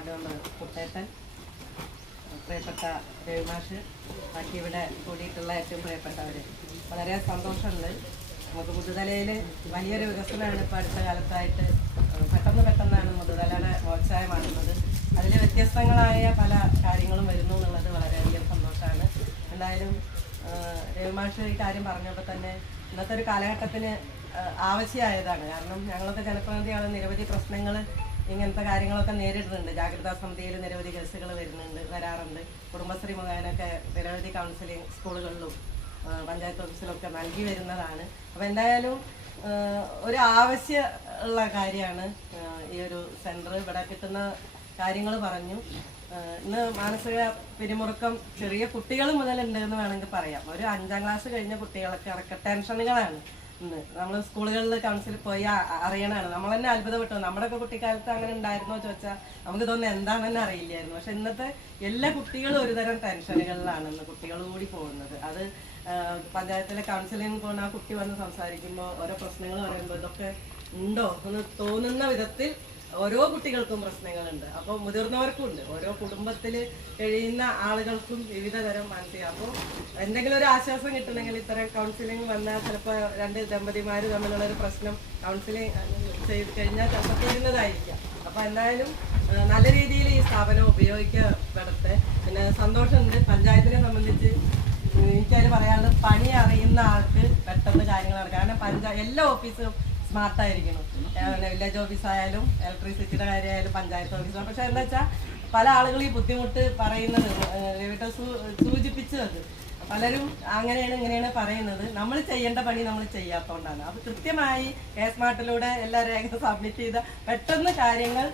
Ward member കുട്ടേട്ടൻ, പ്രിയപ്പെട്ട രവിമാഷ്, ബാക്കി ഇവിടെ കൂടിയിട്ടുള്ള ഏറ്റവും പ്രിയപ്പെട്ടവർ, വളരെ സന്തോഷമുണ്ട്. നമുക്ക് മുതുതലയിൽ വലിയൊരു വികസനമാണ് ഇപ്പോൾ അടുത്ത കാലത്തായിട്ട് പെട്ടെന്നാണ് മുതുതലയുടെ പ്രോത്സാഹമാകുന്നത്. അതിൽ വ്യത്യസ്തങ്ങളായ പല കാര്യങ്ങളും വരുന്നു എന്നുള്ളത് വളരെയധികം സന്തോഷമാണ്. എന്തായാലും രവിമാഷ് ഈ കാര്യം പറഞ്ഞപ്പോൾ തന്നെ ഇന്നത്തെ ഒരു കാലഘട്ടത്തിന് ആവശ്യമായതാണ്. കാരണം ഞങ്ങളൊക്കെ ജനപ്രതിനിധികൾ നിരവധി പ്രശ്നങ്ങൾ ഇങ്ങനത്തെ കാര്യങ്ങളൊക്കെ നേരിടുന്നുണ്ട്. ജാഗ്രതാ സമിതിയിൽ നിരവധി കേസുകൾ വരാറുണ്ട്. കുടുംബശ്രീ മുഖേനൊക്കെ നിരവധി കൗൺസിലിംഗ് സ്കൂളുകളിലും പഞ്ചായത്ത് ഓഫീസിലൊക്കെ നൽകി വരുന്നതാണ്. അപ്പോൾ എന്തായാലും ഒരു ആവശ്യമുള്ള കാര്യമാണ് ഈ ഒരു സെൻറ്റർ. ഇവിടെ കിട്ടുന്ന കാര്യങ്ങൾ പറഞ്ഞു. ഇന്ന് മാനസിക പിരിമുറുക്കം ചെറിയ കുട്ടികൾ മുതലുണ്ട് എന്ന് വേണമെങ്കിൽ പറയാം. ഒരു 5ാം ക്ലാസ് കഴിഞ്ഞ കുട്ടികളൊക്കെ ടെൻഷനുകളാണ്. നമ്മൾ സ്കൂളുകളിൽ കൗൺസിലിൽ പോയി അറിയണതാണ്. നമ്മൾ തന്നെ അത്ഭുതപ്പെട്ടു. നമ്മുടെയൊക്കെ കുട്ടിക്കാലത്ത് അങ്ങനെ ഉണ്ടായിരുന്നോ ചോദിച്ചാൽ നമുക്ക് ഇതൊന്നും എന്താണെന്ന് അറിയില്ലായിരുന്നു. പക്ഷെ ഇന്നത്തെ എല്ലാ കുട്ടികളും ഒരുതരം ടെൻഷനുകളിലാണ് ഇന്ന് കുട്ടികൾ കൂടി പോകുന്നത്. അത് പഞ്ചായത്തിലെ കൗൺസിലിംഗ് പോകുന്ന ആ കുട്ടി വന്ന് സംസാരിക്കുമ്പോൾ ഓരോ പ്രശ്നങ്ങൾ പറയുമ്പോൾ ഇതൊക്കെ ഉണ്ടോ എന്ന് തോന്നുന്ന വിധത്തിൽ ഓരോ കുട്ടികൾക്കും പ്രശ്നങ്ങളുണ്ട്. അപ്പോൾ മുതിർന്നവർക്കും ഉണ്ട്. ഓരോ കുടുംബത്തിൽ കഴിയുന്ന ആളുകൾക്കും വിവിധ തരം മാനസിക. അപ്പോൾ എന്തെങ്കിലും ഒരു ആശ്വാസം കിട്ടണമെങ്കിൽ ഇത്തരം കൗൺസിലിംഗ് വന്നാൽ ചിലപ്പോൾ 2 ദമ്പതിമാർ തമ്മിലുള്ള ഒരു പ്രശ്നം കൗൺസിലിംഗ് ചെയ്ത് കഴിഞ്ഞാൽ ചിലപ്പോൾ തീരുന്നതായിരിക്കാം. അപ്പോൾ എന്തായാലും നല്ല രീതിയിൽ ഈ സ്ഥാപനം ഉപയോഗിക്കപ്പെടട്ടെ. പിന്നെ സന്തോഷമുണ്ട്. പഞ്ചായത്തിനെ സംബന്ധിച്ച് എനിക്കതിന് പറയാനുള്ളത്, പണി അറിയുന്ന ആൾക്ക് പെട്ടെന്ന് കാര്യങ്ങളാണ്. കാരണം എല്ലാ ഓഫീസും സ്മാർട്ടായിരിക്കണം. വില്ലേജ് ഓഫീസായാലും ഇലക്ട്രിസിറ്റിയുടെ കാര്യമായാലും പഞ്ചായത്ത് ഓഫീസാണ്. പക്ഷെ എന്താ വെച്ചാൽ പല ആളുകൾ ഈ ബുദ്ധിമുട്ട് പറയുന്നത് സൂചിപ്പിച്ചത് പലരും അങ്ങനെയാണ് ഇങ്ങനെയാണ് പറയുന്നത്. നമ്മൾ ചെയ്യേണ്ട പണി നമ്മൾ ചെയ്യാത്തതുകൊണ്ടാണ്. അപ്പോൾ കൃത്യമായി സ്മാർട്ടിലൂടെ എല്ലാ രേഖ സബ്മിറ്റ് ചെയ്ത പെട്ടെന്ന് കാര്യങ്ങൾ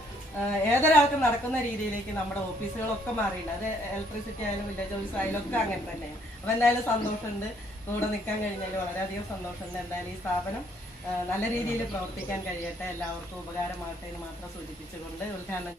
ഏതൊരാൾക്കും നടക്കുന്ന രീതിയിലേക്ക് നമ്മുടെ ഓഫീസുകളൊക്കെ മാറിയിട്ടുണ്ട്. അത് ഇലക്ട്രിസിറ്റി ആയാലും വില്ലേജ് ഓഫീസ് ആയാലും ഒക്കെ അങ്ങനെ തന്നെയാണ്. അപ്പോൾ എന്തായാലും സന്തോഷമുണ്ട്. കൂടെ നിൽക്കാൻ കഴിഞ്ഞാൽ വളരെയധികം സന്തോഷമുണ്ട്. എന്തായാലും ഈ സ്ഥാപനം നല്ല രീതിയിൽ പ്രവർത്തിക്കാൻ കഴിയട്ടെ, എല്ലാവർക്കും ഉപകാരമാകട്ടെ എന്ന് മാത്രം സൂചിപ്പിച്ചുകൊണ്ട് ഉദ്ഘാടനം